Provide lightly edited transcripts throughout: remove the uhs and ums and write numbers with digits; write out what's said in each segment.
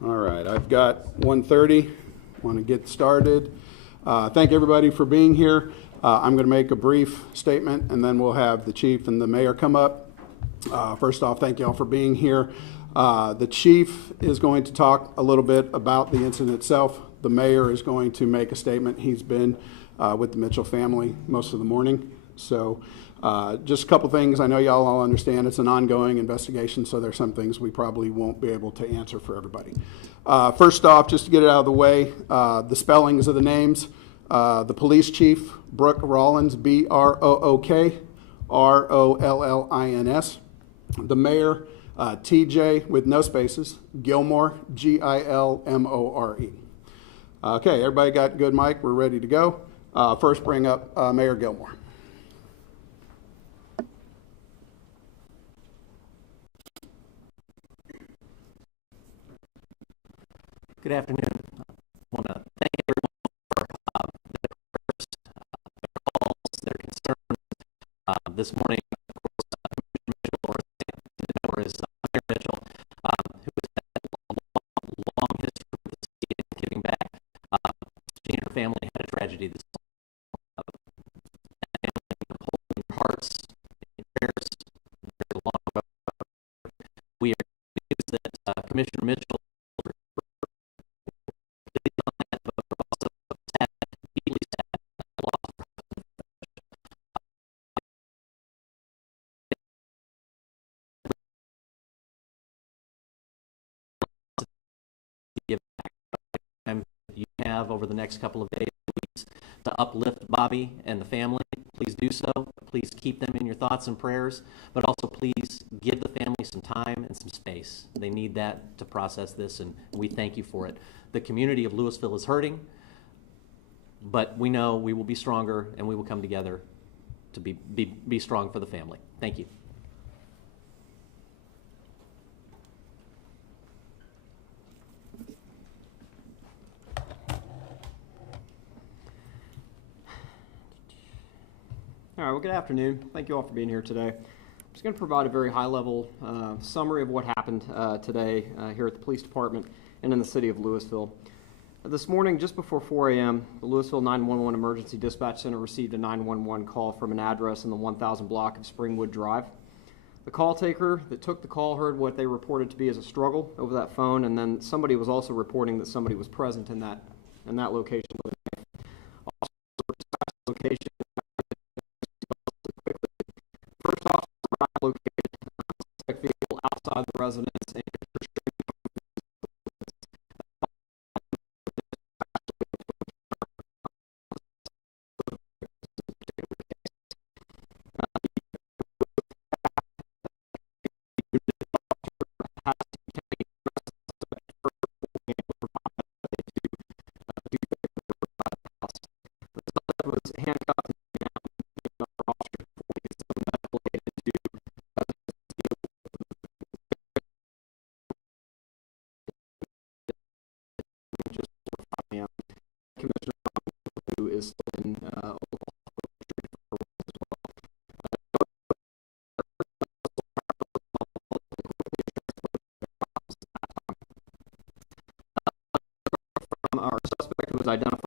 All right, I've got 1:30. Want to get started. Thank everybody for being here. I'm going to make a brief statement, and then we'll have the chief and the mayor come up. First off, thank you all for being here. The chief is going to talk a little bit about the incident itself. The mayor is going to make a statement. He's been with the Mitchell family most of the morning. So just a couple things. I know y'all all understand it's an ongoing investigation, so there's some things we probably won't be able to answer for everybody. First off, just to get it out of the way, the spellings of the names. The police chief, Brooke Rollins, B-R-O-O-K, R-O-L-L-I-N-S. The mayor, TJ with no spaces, Gilmore, G-I-L-M-O-R-E. Okay, everybody got good mic? We're ready to go. First bring up Mayor Gilmore. Good afternoon. I want to thank everyone for their prayers, their calls, their concerns. This morning, of course, Commissioner Mitchell, or Mayor Mitchell, who has had a long history with the city and giving back. She and her family had a tragedy this morning. Holding your hearts in prayers. There's a long road. We are pleased that Commissioner Mitchell you have over the next couple of days to uplift Bobbie and the family. Please do so. Please keep them in your thoughts and prayers, but also please give the family some time and some space. They need that to process this, and we thank you for it. The community of Lewisville is hurting, but we know we will be stronger and we will come together to be strong for the family. Thank you. All right, well, good afternoon. Thank you all for being here today. I'm just going to provide a very high-level summary of what happened today here at the police department and in the city of Lewisville. This morning, just before 4 a.m., the Lewisville 911 Emergency Dispatch Center received a 911 call from an address in the 1000 block of Springwood Drive. The call taker that took the call heard what they reported to be as a struggle over that phone, and then somebody was also reporting that somebody was present in that location. Also, location. First officer located a vehicle outside the residence and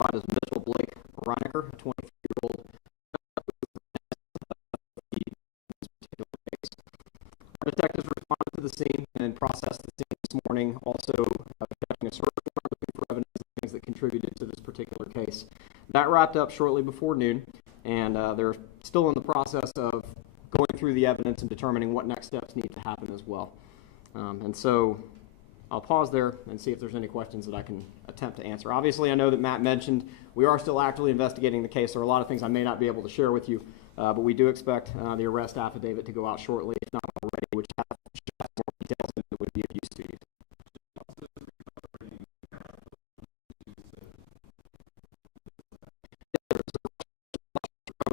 identified as Mitchell Blake Reinecker, a 23-year-old. Our detectives responded to the scene and processed the scene this morning, also conducting a search warrant looking for evidence of things that contributed to this particular case. That wrapped up shortly before noon, and they're still in the process of going through the evidence and determining what next steps need to happen as well. And so I'll pause there and see if there's any questions that I can attempt to answer. Obviously, I know that Matt mentioned we are still actively investigating the case. There are a lot of things I may not be able to share with you, but we do expect the arrest affidavit to go out shortly, if not already, which has more details that would be of use to you.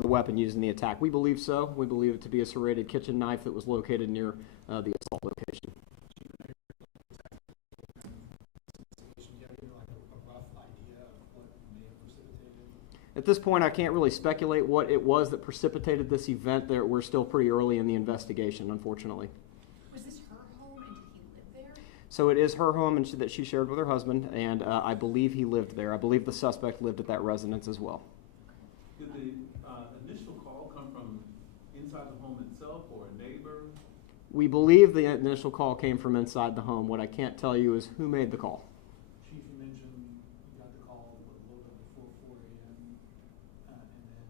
The weapon used in the attack. We believe so. We believe it to be a serrated kitchen knife that was located near the assault location. At this point, I can't really speculate what it was that precipitated this event. We're still pretty early in the investigation, unfortunately. Was this her home and did he live there? So it is her home and that she shared with her husband, and I believe he lived there. I believe the suspect lived at that residence as well. Did the initial call come from inside the home itself or a neighbor? We believe the initial call came from inside the home. What I can't tell you is who made the call. Chief, you mentioned you got the call a little bit before 4 a.m. And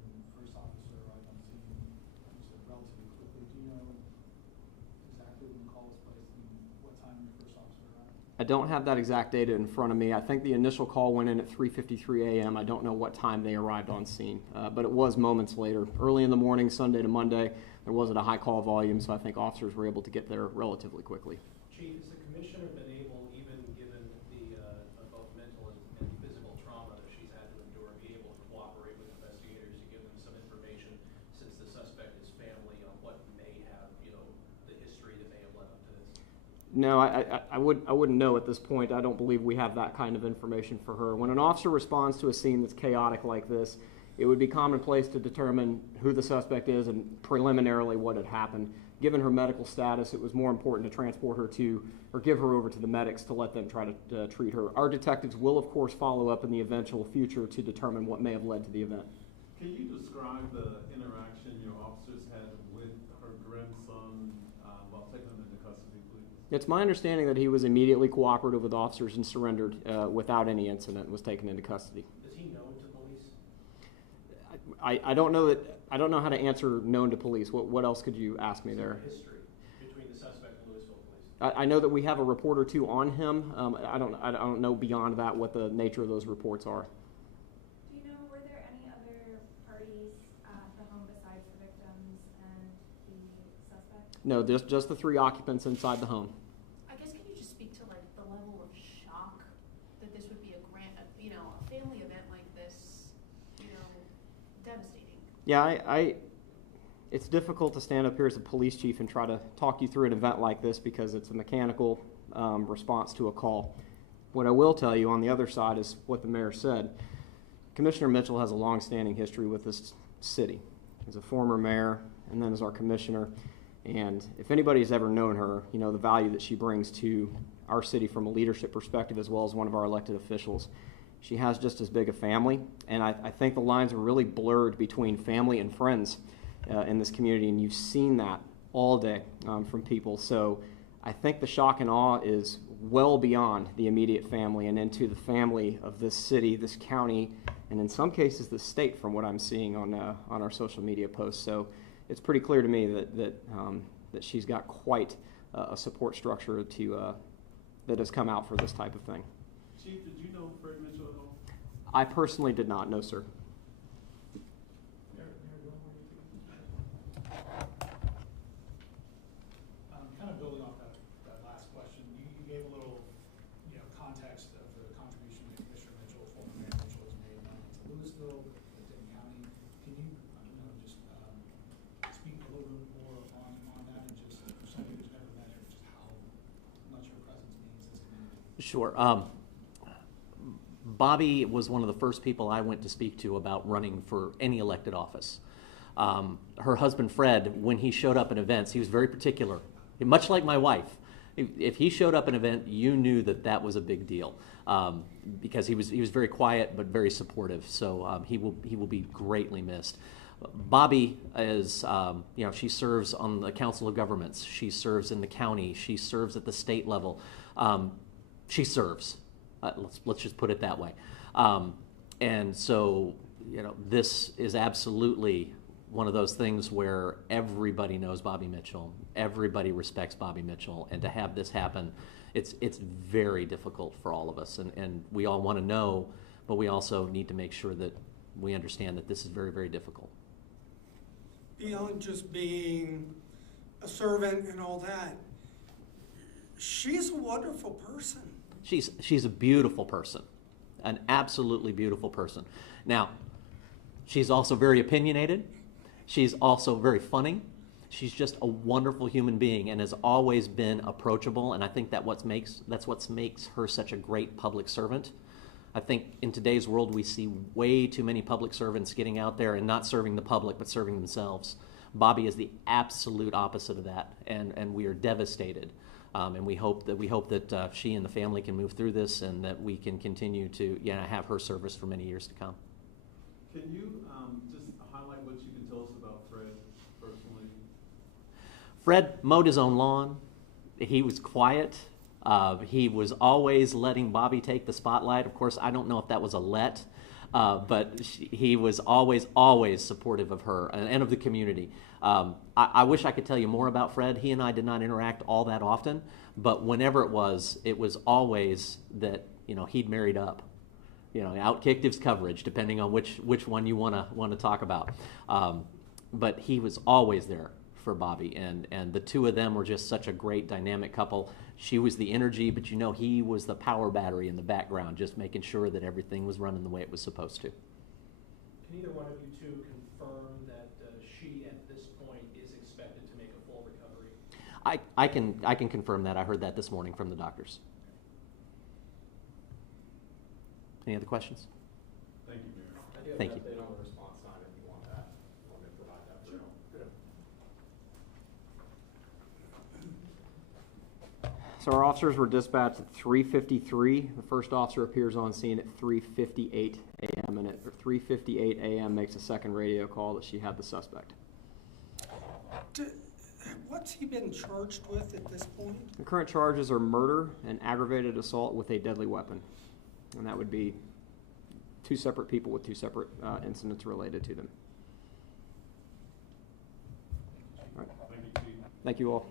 then first officer arrived on scene, you said relatively quickly. Do you know exactly when the call was placed and what time your first officer arrived? I don't have that exact data in front of me. I think the initial call went in at 3:53 a.m. I don't know what time they arrived on scene, but it was moments later. Early in the morning, Sunday to Monday, there wasn't a high call volume, so I think officers were able to get there relatively quickly. Chief, has the commissioner been able, even given the both mental and physical trauma that she's had to endure, be able to cooperate with investigators to give them some information, since the suspect is family, on what may have, the history that may have led up to this? No, I wouldn't know at this point. I don't believe we have that kind of information for her. When an officer responds to a scene that's chaotic like this, it would be commonplace to determine who the suspect is and preliminarily what had happened. Given her medical status, it was more important to transport her to, or give her over to the medics to let them try to treat her. Our detectives will, of course, follow up in the eventual future to determine what may have led to the event. Can you describe the interaction your officers had with her grandson while taking him into custody, please? It's my understanding that he was immediately cooperative with officers and surrendered without any incident and was taken into custody. Does he know to police? I don't know that. I don't know how to answer known to police. What else could you ask me there? History between the suspect and Lewisville Police. I know that we have a report or two on him. I don't know beyond that what the nature of those reports are. Do you know, were there any other parties at the home besides the victims and the suspect? No, just the 3 occupants inside the home. I guess can you just speak to like the level of shock that this would be a family event like this, devastating? Yeah, it's difficult to stand up here as a police chief and try to talk you through an event like this because it's a mechanical response to a call. What I will tell you on the other side is what the mayor said. Commissioner Mitchell has a long-standing history with this city. As a former mayor and then as our commissioner. And if anybody's ever known her, the value that she brings to our city from a leadership perspective as well as one of our elected officials. She has just as big a family, and I think the lines are really blurred between family and friends in this community, and you've seen that all day from people. So I think the shock and awe is well beyond the immediate family and into the family of this city, this county, and in some cases the state from what I'm seeing on our social media posts. So it's pretty clear to me that she's got quite a support structure that has come out for this type of thing. Chief, did you know Fred Mitchell at all? I personally did not know, sir. Kind of building off that last question, you gave a little context of the contribution that Commissioner Mitchell, former Mayor Mitchell, has made not only to Lewisville, but Denton County. Can you just speak a little bit more on that and just for somebody who's never met her, just how much her presence means to this community? Sure. Bobbie was one of the first people I went to speak to about running for any elected office. Her husband, Fred, when he showed up at events, he was very particular, much like my wife. if he showed up at an event, you knew that that was a big deal, because he was very quiet but very supportive. So he will be greatly missed. Bobbie is, she serves on the Council of Governments. She serves in the county. She serves at the state level. She serves. Let's just put it that way. And so, this is absolutely one of those things where everybody knows Bobbie Mitchell. Everybody respects Bobbie Mitchell. And to have this happen, it's very difficult for all of us. And we all want to know, but we also need to make sure that we understand that this is very, very difficult. Beyond just being a servant and all that, she's a wonderful person. She's a beautiful person, an absolutely beautiful person. Now, she's also very opinionated. She's also very funny. She's just a wonderful human being and has always been approachable. And I think that's what makes her such a great public servant. I think in today's world we see way too many public servants getting out there and not serving the public but serving themselves. Bobbie is the absolute opposite of that, and we are devastated. And we hope that she and the family can move through this, and that we can continue to have her service for many years to come. Can you just highlight what you can tell us about Fred personally? Fred mowed his own lawn. He was quiet. He was always letting Bobbie take the spotlight. Of course, I don't know if that was a let, but he was always supportive of her and of the community. I wish I could tell you more about Fred. He and I did not interact all that often, but whenever it was always that he'd married up. Outkicked his coverage, depending on which one you want to talk about. But he was always there for Bobbie, and the two of them were just such a great dynamic couple. She was the energy, but he was the power battery in the background, just making sure that everything was running the way it was supposed to. Can either one of you two confirm that she, at this point, is expected to make a full recovery? I can confirm that. I heard that this morning from the doctors. Any other questions? Thank you, Mayor. I do have Thank an you. update on the response time if you want that. You want me to provide that for you? So our officers were dispatched at 3:53. The first officer appears on scene at 3:58 a.m. and at 3:58 a.m. makes a second radio call that she had the suspect. What's he been charged with at this point? The current charges are murder and aggravated assault with a deadly weapon. And that would be two separate people with two separate incidents related to them. All right. Thank you, Chief. Thank you all.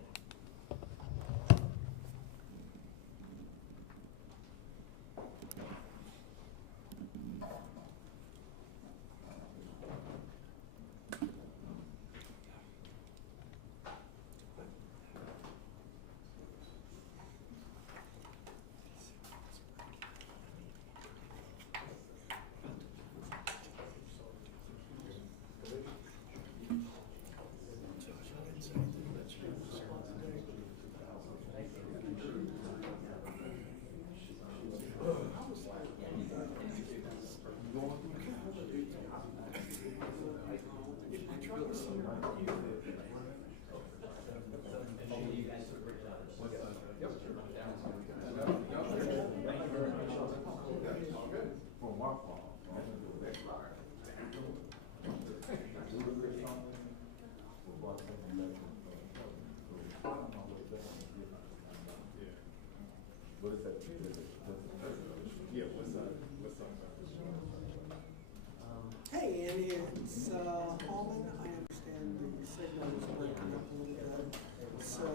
Hey, Andy, it's Holman. I understand the signal is breaking up a little bit. So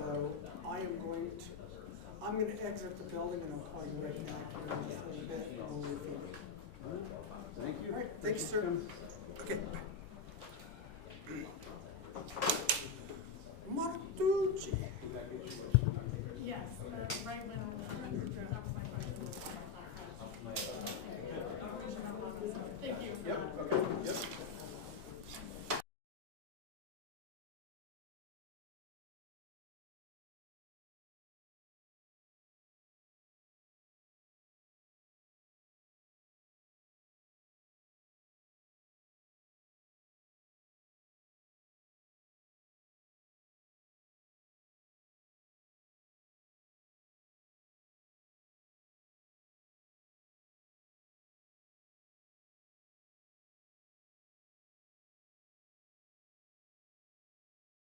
I'm going to exit the building and I'll call you right back here in just a little bit. And we'll review. Thank you. All right, thanks, sir. Okay. Mark